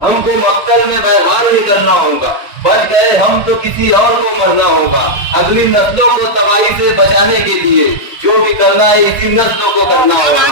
हमको मक्तल में व्यवहार नहीं करना होगा, बच गए हम तो किसी और को मरना होगा। अगली नस्लों को तबाही से बचाने के लिए जो भी करना है इसी नस्लों को करना होगा।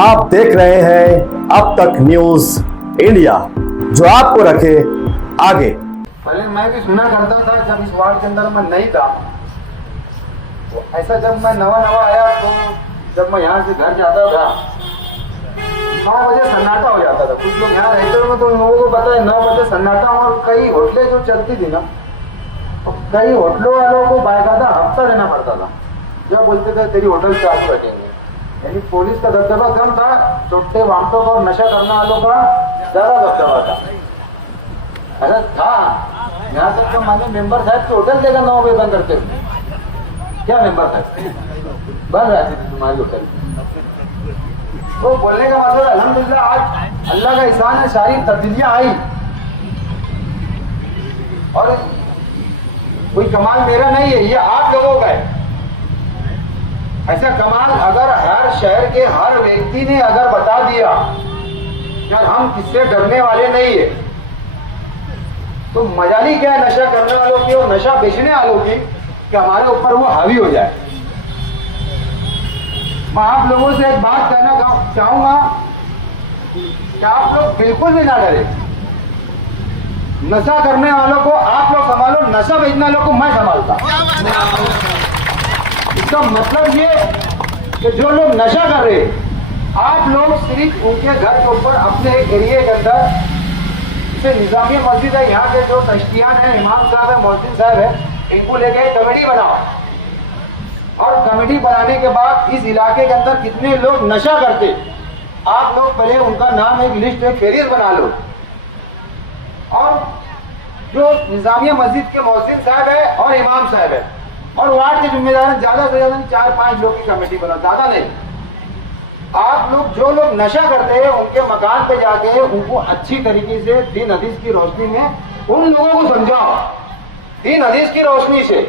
आप देख रहे हैं अब तक न्यूज इंडिया, जो आपको रखे आगे। पहले मैं भी सुना करता था, जब इस वार्ड के अंदर मैं नहीं था तो ऐसा जब मैं नवा आया तो जब मैं यहाँ से घर जाता था 9 बजे सन्नाटा हो जाता था। कुछ लोग यहाँ रहते थे तो उन लोगों को पता है 9 बजे सन्नाटा। और कई होटलें जो चलती थी ना, तो कई होटलों वालों को बाकायदा हफ्ता देना पड़ता था। जब बोलते थे तेरी होटल चालू रखेंगे, यानी पुलिस का दबदबा कम था, छोटे वामटों का और नशा करने वालों का ज्यादा दबदबा था। ऐसा था यहाँ तक तो माने मेंबर साहब के होटल देकर 9 बजे बंद करते थे। क्या मेंबर साहब बंद रहती थी तुम्हारी होटल। तो बोलने का मतलब अल्हम्दुलिल्लाह आज अल्लाह का एहसान है, सारी तब्दीलियां आई। और कोई कमाल मेरा नहीं है, ये आप लोगों का है। ऐसा कमाल अगर हर शहर के हर व्यक्ति ने अगर बता दिया कि हम किससे डरने वाले नहीं है, तो मजाली क्या है नशा करने वालों की और नशा बेचने वालों की कि हमारे ऊपर वो हावी हो जाए। मैं आप लोगों से एक बात कहना चाहूंगा कि आप लोग बिल्कुल भी ना डरे। नशा करने वालों को आप लोग संभालो, नशा बेचने वालों को मैं संभालता। इसका मतलब ये कि जो लोग नशा कर रहे हैं, आप लोग सिर्फ उनके घर के ऊपर अपने एक एरिया के अंदर, जैसे निजामिया मस्जिद है, यहाँ के जो तश्तियान है, इमाम साहब है, मोहसिन साहब है, इनको लेके कमेटी बनाओ। और कमेटी बनाने के बाद इस इलाके के अंदर कितने लोग नशा करते, आप लोग पहले उनका नाम एक लिस्ट एक फेरियर बना लो। और जो निजामिया मस्जिद के मोहसिन साहब है और इमाम साहब है और वार्ड के जिम्मेदार ज्यादा से ज्यादा 4-5 लोग की कमेटी बनाओ, ज्यादा नहीं। आप लोग जो लोग नशा करते हैं उनके मकान पे जाके उनको अच्छी तरीके से दीन हदीस की रोशनी में उन लोगों को समझाओ, दीन हदीस की रोशनी से,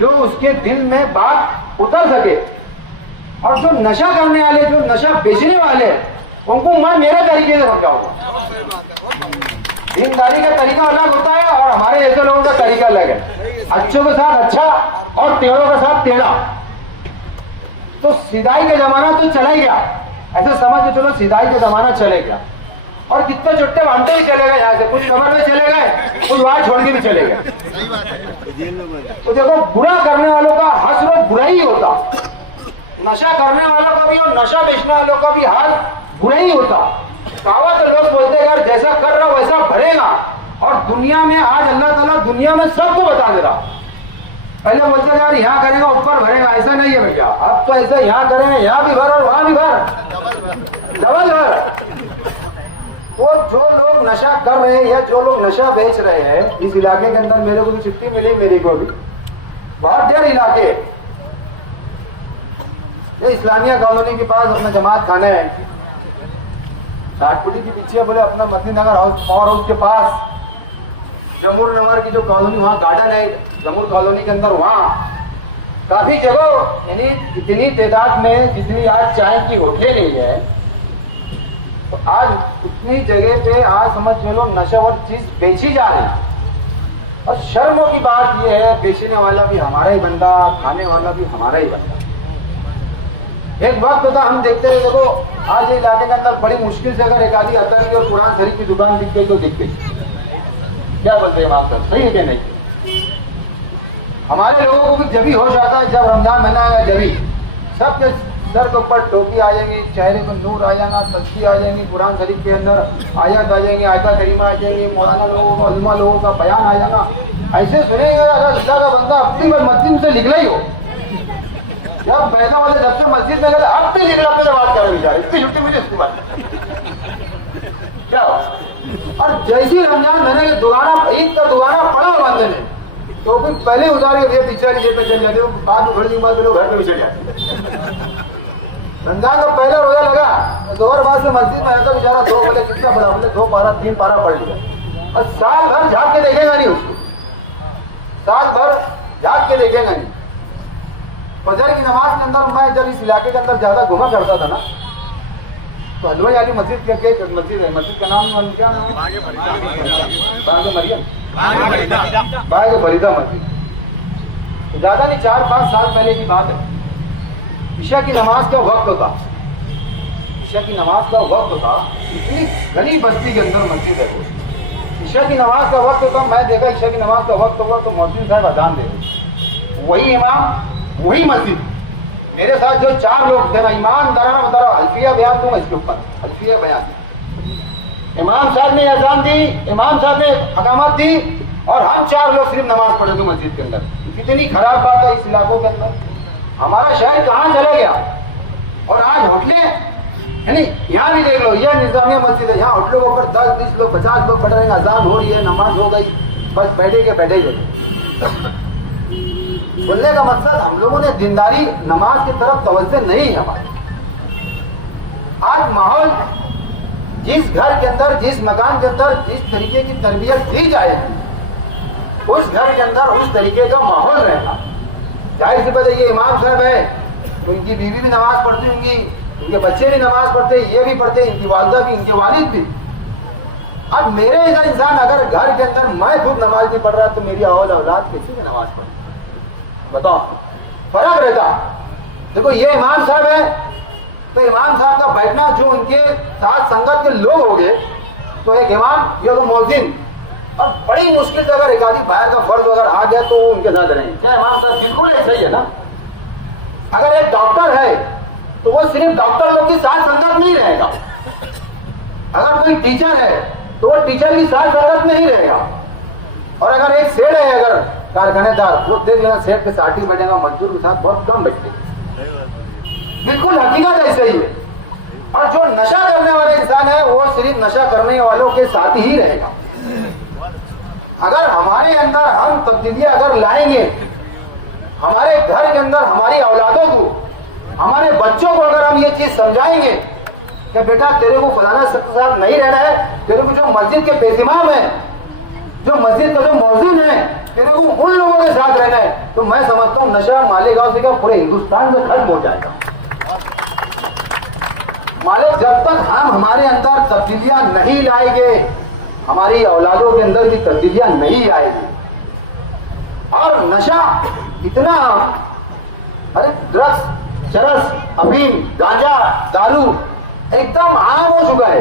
जो उसके दिल में बात उतर सके। और जो नशा करने वाले, जो नशा बेचने वाले, उनको मैं मेरे तरीके से समझाऊंगा। दीनदारी का तरीका अलग होता है और हमारे ऐसे लोगों का तरीका अलग है। अच्छों के साथ अच्छा और टेढ़ों के साथ टेढ़ा। तो सिदाई का जमाना तो चला ही गया, ऐसे समझ के चलो सिदाई का जमाना चले गया। और कितने छुट्टे बांटते ही चले गए, यहाँ से कुछ कमर में चले गए, कुछ वहां छोड़ के भी चले गए। तो देखो, बुरा करने वालों का हर रोज बुरा ही होता, नशा करने वालों का भी और नशा बेचने वालों का भी हाल बुरा ही होता। कहावत लोग बोलते यार जैसा कर रहा वैसा भरेगा। और दुनिया में आज अल्लाह ताला दुनिया में सबको बता दे रहा। पहले बोलते यार यहाँ करेगा ऊपर भरेगा, ऐसा नहीं है भैया। अब तो ऐसा यहाँ करेंगे, यहाँ भी भर और वहां भी भर, डबल भर। वो जो लोग नशा कर रहे हैं या जो लोग नशा बेच रहे हैं इस इलाके के अंदर, मेरे को भी छुट्टी मिली, मेरी को भी बहुत ढेर इलाके, ये इस्लामिया कॉलोनी के पास अपना जमात खाना है, घाटपुटी के पीछे बोले अपना मदीनगर पावर हाउस के पास जमूर नगर की जो कॉलोनी, वहाँ गार्डन है जमूर कॉलोनी के अंदर, वहाँ काफी जगह, यानी इतनी तादाद में जितनी आज चाय की होटलें नहीं है, तो आज उतनी जगह पे आज समझ लो नशावर चीज बेची जा रही है। और शर्मों की बात यह है, बेचने वाला भी हमारा ही बंदा, खाने वाला भी हमारा ही बंदा। एक वक्त होता हम देखते रहे, देखो आज ये इलाके के अंदर बड़ी मुश्किल से अगर एक आधी अतर की और कुरान शरीफ की दुकान दिख गई तो दिख गई। क्या बोलते हैं आप, सही है कि नहीं? हमारे लोगों को भी जब होश आता है जब रमजान महीना आया, जभी सबके सर के ऊपर टोपी आ जाएंगी, चेहरे पर नूर आ जाएगा, तस्बीह आ जाएंगी, कुरान शरीफ के अंदर आयत आ जाएंगी, आयता करीमा आ जाएंगी, मौलाना लोगों का, उलमा लोगों का बयान आ जाएगा। ऐसे सुनेंगे अगर अल्लाह का बंदा अपनी बार मस्जिद से निकला ही हो, जब पैदा वाले जब से मस्जिद में गए अब से निकला अपने बात कर रहे हैं, इतनी छुट्टी मुझे इसकी बात क्या। और जैसी रमजान महीने के दुकाना, ईद का दुकाना पड़ा बंदे ने, तो फिर पहले उतार के पीछे नीचे पे चल जाते, बाद में थोड़ी बाद लोग घर पे भी चल जाते। रमजान का पहला रोजा लगा, दोहर बाद से मस्जिद में रहता बेचारा, 2 बोले कितना पढ़ा, बोले 2 पारा 3 पारा पढ़ लिया। और साल भर झाँक के देखेगा नहीं उसको, साल भर झाँक के देखेगा नहीं। फजर की नमाज के अंदर मैं जब इस इलाके के अंदर ज्यादा घुमा करता था ना, तो हलवाई वाली मस्जिद के मस्जिद है, मस्जिद का नाम क्या नाम है? बाग मरियम, बाग फरीदा मस्जिद। तो ज्यादा नहीं 4-5 साल पहले की बात है। ईशा की नमाज का वक्त होता, ईशा की नमाज का वक्त होता, इतनी गली बस्ती के अंदर मस्जिद है वो। ईशा की नमाज का वक्त होता, मैं देखा ईशा की नमाज का वक्त होगा तो मौलवी साहब अजान दे रहे, वही इमाम वही मस्जिद, मेरे साथ जो 4 लोग थे ना, ईमान दराना बता रहा, अल्फिया बयान दूंगा इसके ऊपर, अल्फिया बयान। इमाम साहब ने अजान दी, इमाम साहब ने हकामत दी और हम 4 लोग सिर्फ नमाज पढ़े थे मस्जिद के अंदर। कितनी खराब बात है इस इलाकों के अंदर। हमारा शहर कहाँ चला गया। और आज होटलें है नहीं, यहाँ भी देख लो, यह निजामिया मस्जिद है, यहाँ होटलों के ऊपर 10-20 लोग 50 लोग पढ़ रहे हैं, अजान हो रही है, नमाज हो गई, बस बैठे के बैठे ही। बोलने का मकसद हम लोगों ने दीनदारी नमाज की तरफ तवज्जो नहीं है हमारी। आज माहौल जिस घर के अंदर, जिस मकान के अंदर जिस तरीके की तरबियत दी जाए, उस घर के अंदर उस तरीके का माहौल रहता। जाहिर सी बात है, ये इमाम साहब है तो इनकी बीवी भी नमाज पढ़ती होंगी, इनके बच्चे भी नमाज पढ़ते, ये भी पढ़ते, इनकी वालदा भी, इनके वालिद भी। अब मेरे जैसा इंसान अगर घर के अंदर मैं खुद नमाज नहीं पढ़ रहा तो मेरी औलाद किसी की नमाज पढ़, बताओ फर्क रहता। देखो ये इमाम साहब है तो इमाम साहब का बैठना, जो उनके साथ संगत के लोग हो गए, तो एक इमाम या तो मौजिन, और बड़ी मुश्किल से अगर एक आदमी बाहर का फर्ज अगर आ गया तो उनके साथ रहेंगे। क्या इमाम साहब बिल्कुल ऐसा ही है ना। अगर एक डॉक्टर है तो वो सिर्फ डॉक्टर लोग की साथ संगत नहीं रहेगा। अगर कोई टीचर है तो वो टीचर की साथ संगत में ही रहेगा। और अगर एक सेठ है, अगर कारखानेदार, वो देख लेना सेठ के साथ ही बैठेगा, मजदूर के साथ बहुत कम बैठते। बिल्कुल हकीकत ऐसे ही है। और जो नशा करने वाला इंसान है वो सिर्फ नशा करने वालों के साथ ही रहेगा। अगर हमारे अंदर हम तब्दीलियां अगर लाएंगे, हमारे घर के अंदर हमारी औलादों को, हमारे बच्चों को अगर हम ये चीज समझाएंगे कि बेटा तेरे को फलाना सबके साथ नहीं रहना है, तेरे को जो मस्जिद के बेइमाम है, जो मस्जिद का जो मौजूद है, तेरे को उन लोगों के साथ रहना है, तो मैं समझता हूँ नशा मालेगांव से क्या पूरे हिंदुस्तान से खत्म हो जाएगा। मालिक जब तक हम हमारे अंदर तब्दीलियां नहीं लाएंगे, हमारी औलादों के अंदर भी तब्दीलियां नहीं आएगी। और नशा इतना, अरे ड्रग्स, चरस, अफीम, गांजा, दारू एकदम आम हो चुका है।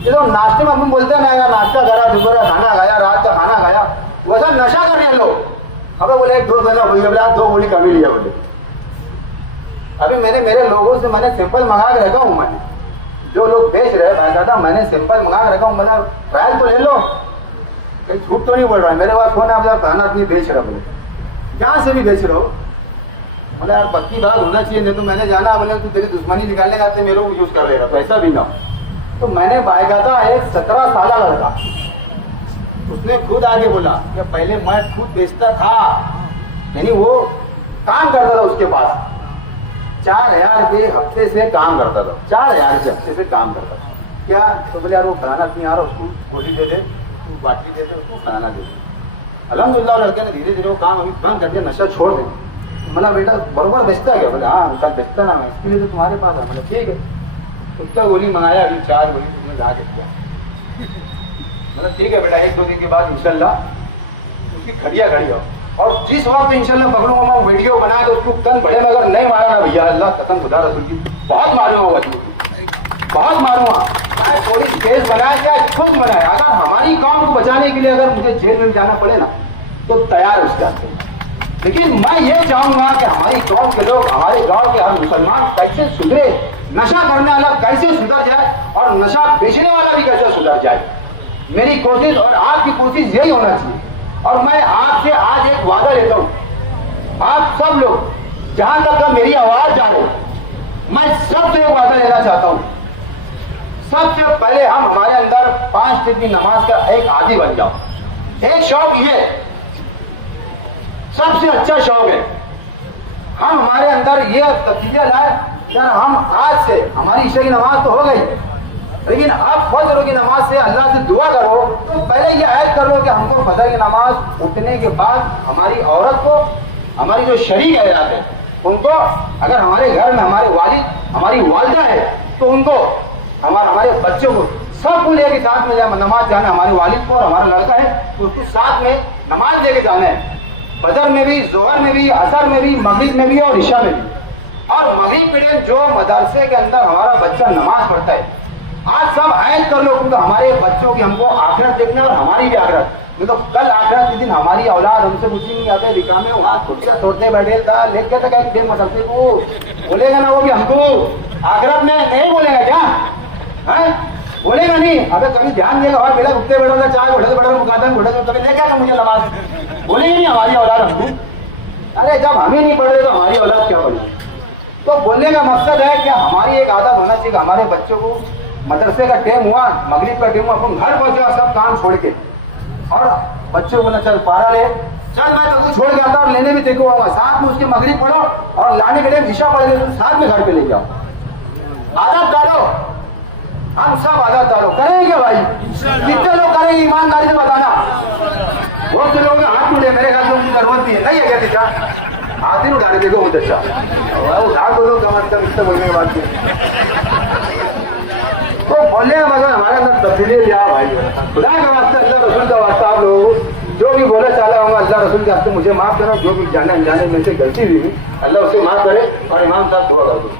ये तो नाश्ते में हम बोलते हैं ना, नाश्ता करा, दोपहर खाना खाया, रात का खाना खाया, वैसा नशा कर रहे लोग। हमें बोले एक दोस्त बोला, बोले 2 गोली कमी लिया। बोले अभी मैंने मेरे लोगों से मैंने सैंपल मंगा के रखा हूँ। मैंने जो लोग बेच रहे हैं, मैं कहता मैंने सैंपल मंगा के रखा हूँ, मैंने ट्रायल तो ले लो, कहीं झूठ तो नहीं बोल रहा है। मेरे पास फोन है, खाना नहीं बेच रहा। बोले जहाँ से भी बेच रहा हो, बोले यार पक्की बात होना चाहिए, नहीं तो मैंने जाना, बोले तू तेरी दुश्मनी निकालने का मेरे को यूज कर लेगा, तो ऐसा भी ना। तो मैंने बायकाता एक 17 साल लड़का, उसने खुद आगे बोला कि पहले मैं खुद बेचता था, यानी वो काम करता था, उसके पास 4000 रुपये हफ्ते से काम करता था, 4000 रुपये हफ्ते से काम करता था। क्या तो बोले यार वो फलाना नहीं आ रहा, उसको गोली दे दे, तू बाटी दे दे, उसको फलाना दे दे। अल्हम्दुलिल्लाह लड़के ने धीरे धीरे वो काम अभी बंद कर दिया, नशा छोड़ दे। मतलब बेटा बरबर बेचता गया। बोले हाँ कल बेचता ना मैं, इसके लिए तो तुम्हारे पास है। मतलब ठीक है, उसका गोली मंगाया, अभी 4 गोली तुमने ला के दिया। मतलब ठीक है बेटा, 1-2 दिन के बाद इंशाल्लाह उसकी खड़िया खड़ी हो। और जिस वक्त इंशाल्लाह पकड़ूंगा मैं वीडियो बना के उसको तन बड़े मगर नहीं मारा ना भैया, अल्लाह कसम खुदा रसूल की, बहुत मारूंगा, बहुत मारूंगा। मैं पुलिस केस बनाया क्या खुद बनाया। अगर हमारी कौम को बचाने के लिए अगर मुझे जेल में जाना पड़े ना तो तैयार उसके आते। लेकिन मैं ये चाहूंगा कि हमारी कौम के लोग, हमारे गांव के हर मुसलमान कैसे सुधरे, नशा करने वाला कैसे सुधर जाए और नशा बेचने वाला भी कैसे सुधर जाए। मेरी कोशिश और आपकी कोशिश यही होना चाहिए। और मैं आपसे आज एक वादा लेता हूं, आप सब लोग जहां तक मेरी आवाज जाने, मैं सबसे एक वादा लेना चाहता हूं। सबसे पहले हम हमारे अंदर 5 वक्त की नमाज का एक आदी बन जाओ। एक शौक ये सबसे अच्छा शौक है, हम हमारे अंदर ये तब्दीलियां लाए। यार हम आज से, हमारी ईशा की नमाज तो हो गई, लेकिन अब फजर की नमाज से अल्लाह से दुआ करो तो पहले ये ऐड कर लो कि हमको फजर की नमाज उठने के बाद हमारी औरत को, हमारी जो शरीक है, उनको अगर हमारे घर में हमारे वालिद हमारी वालिदा है तो उनको हमारे बच्चों को सबको लेके साथ में नमाज जाना है। हमारे वालिद को और हमारा लड़का है तो उसको साथ में नमाज लेके जाना है, फजर में भी, जोहर में भी, असर में भी, मगरिब में भी और इशा में भी। और मगरिब के टाइम जो मदरसे के अंदर हमारा बच्चा नमाज पढ़ता है, आज सब ऐड कर लो क्योंकि हमारे बच्चों की हमको आखिरत देखना और हमारी भी आखिरत, तो कल आखिरत के दिन हमारी औलाद हमसे पूछेंगे आते रिका में वहाँ कुर्सियाँ तोड़ने बैठे था लेके तक एक दिन मदरसे को बोलेगा ना वो भी हमको आखिरत में नहीं बोलेगा क्या है? बोलेगा नहीं। अबे कभी ध्यान देगा और पहले उठते बैठा था चाय बैठा मुकादम बैठा कभी लेके आया मुझे नमाज बोलेगी नहीं हमारी औलाद हमको। अरे जब हमें नहीं पढ़ रहे तो हमारी औलाद क्या पढ़े? तो बोलने का मकसद है कि हमारी एक आदत होना चाहिए, हमारे बच्चों को मदरसे का टाइम हुआ, मगरिब का टाइम हुआ, अपन घर पहुंचा सब काम छोड़ के और बच्चों को ना चल पारा ले, चल मैं तो छोड़ के आता और लेने भी देखो आऊंगा, साथ में उसके मगरिब पढ़ो और लाने के टाइम ईशा पढ़ ले, साथ में घर पे ले जाओ। आदत डालो, हम सब आदत डालो। करेंगे क्या भाई? कितने लोग करेंगे ईमानदारी से बताना? बहुत से लोग हाथ उठे, मेरे ख्याल से उनकी जरूरत नहीं है क्या दिशा? हाथ ही उठाने देखो बहुत अच्छा उठा दो कम अज कम इससे बोलने के बाद तो बोलने का मतलब हमारे अंदर तब्दीली लिया भाई। खुदा का वास्ता, अल्लाह रसूल का वास्ता, आप लोगों को जो भी बोला चाला होगा अल्लाह रसूल के वास्ते मुझे माफ करो, जो भी जाने अनजाने में से गलती हुई अल्लाह उसे माफ करे और इमाम साहब दुआ कर दो।